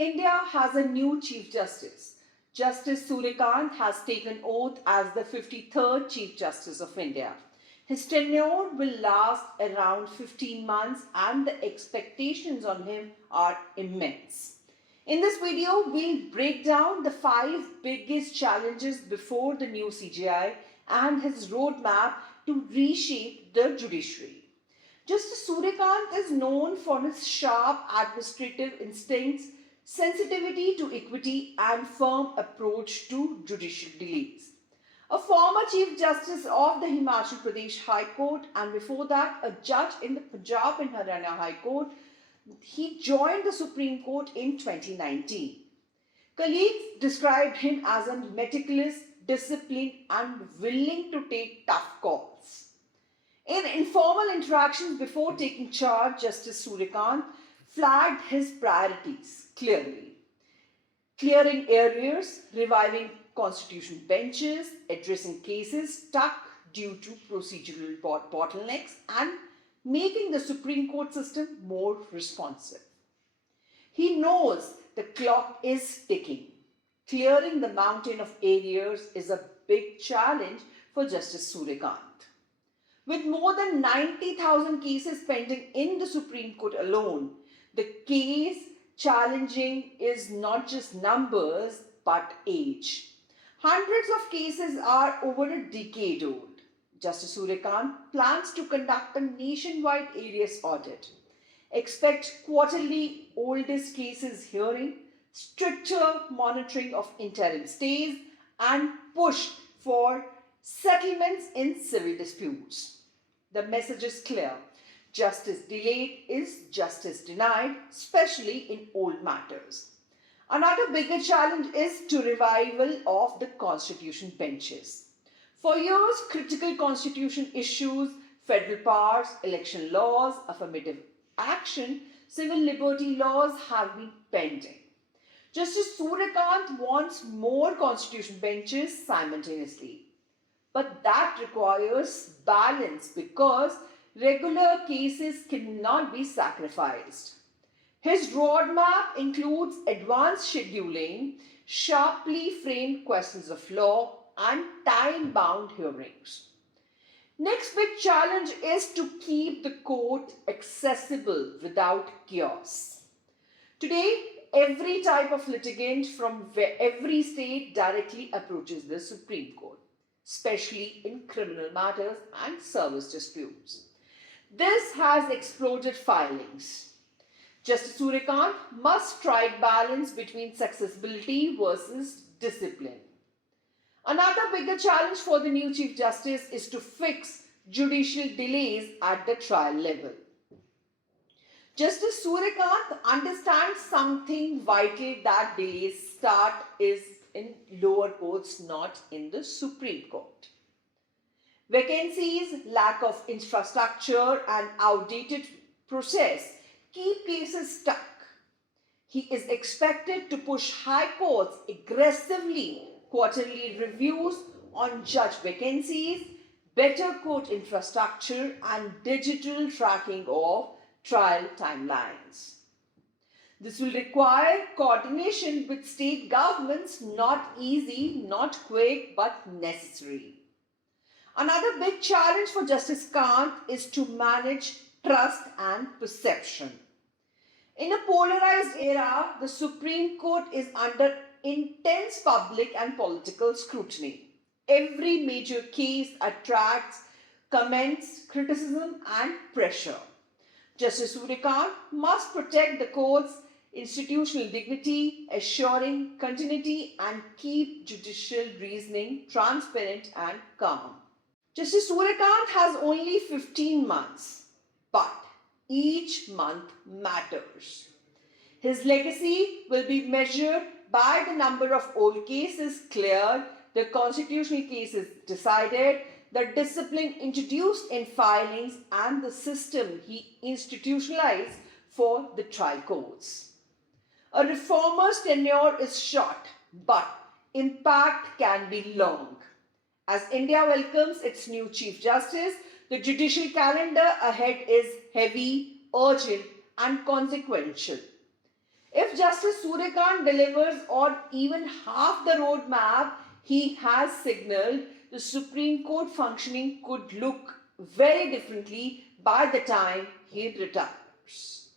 India has a new Chief Justice. Justice Surya Kant has taken oath as the 53rd Chief Justice of India. His tenure will last around 15 months and the expectations on him are immense. In this video, we'll break down the 5 biggest challenges before the new CJI and his roadmap to reshape the judiciary. Justice Surya Kant is known for his sharp administrative instincts, sensitivity to equity, and firm approach to judicial delays. A former Chief Justice of the Himachal Pradesh High Court and before that a judge in the Punjab and Haryana High Court, he joined the Supreme Court in 2019. Colleagues described him as a meticulous, disciplined, and willing to take tough calls. In informal interactions before taking charge, Justice Surya Kant flagged his priorities clearly. Clearing arrears, reviving constitution benches, addressing cases stuck due to procedural bottlenecks, and making the Supreme Court system more responsive. He knows the clock is ticking. Clearing the mountain of arrears is a big challenge for Justice Surya Kant. With more than 90,000 cases pending in the Supreme Court alone, the case challenging is not just numbers but age. Hundreds of cases are over a decade old. Justice Surya Kant plans to conduct a nationwide arrears audit. Expect quarterly oldest cases hearing, stricter monitoring of interim stays, and push for settlements in civil disputes. The message is clear. Justice delayed is justice denied, especially in old matters. Another bigger challenge is to revival of the constitution benches. For years, critical constitution issues, federal powers, election laws, affirmative action, civil liberty laws have been pending. Justice Surya Kant wants more constitution benches simultaneously. But that requires balance because regular cases cannot be sacrificed. His roadmap includes advanced scheduling, sharply framed questions of law, and time-bound hearings. Next big challenge is to keep the court accessible without chaos. Today, every type of litigant from every state directly approaches the Supreme Court, especially in criminal matters and service disputes. This has exploded filings. Justice Surya Kant must strike balance between accessibility versus discipline. Another bigger challenge for the new Chief Justice is to fix judicial delays at the trial level. Justice Surya Kant understands something vital, that delays start is in lower courts, not in the Supreme Court. Vacancies, lack of infrastructure, and outdated process keep cases stuck. He is expected to push high courts aggressively, quarterly reviews on judge vacancies, better court infrastructure, and digital tracking of trial timelines. This will require coordination with state governments, not easy, not quick, but necessary. Another big challenge for Justice Kant is to manage trust and perception. In a polarized era, the Supreme Court is under intense public and political scrutiny. Every major case attracts comments, criticism, and pressure. Justice Surya Kant must protect the court's institutional dignity, assuring continuity, and keep judicial reasoning transparent and calm. Justice Surya Kant has only 15 months, but each month matters. His legacy will be measured by the number of old cases cleared, the constitutional cases decided, the discipline introduced in filings, and the system he institutionalized for the trial courts. A reformer's tenure is short, but impact can be long. As India welcomes its new Chief Justice, the judicial calendar ahead is heavy, urgent, and consequential. If Justice Surya Kant delivers on even half the roadmap he has signaled, the Supreme Court functioning could look very differently by the time he retires.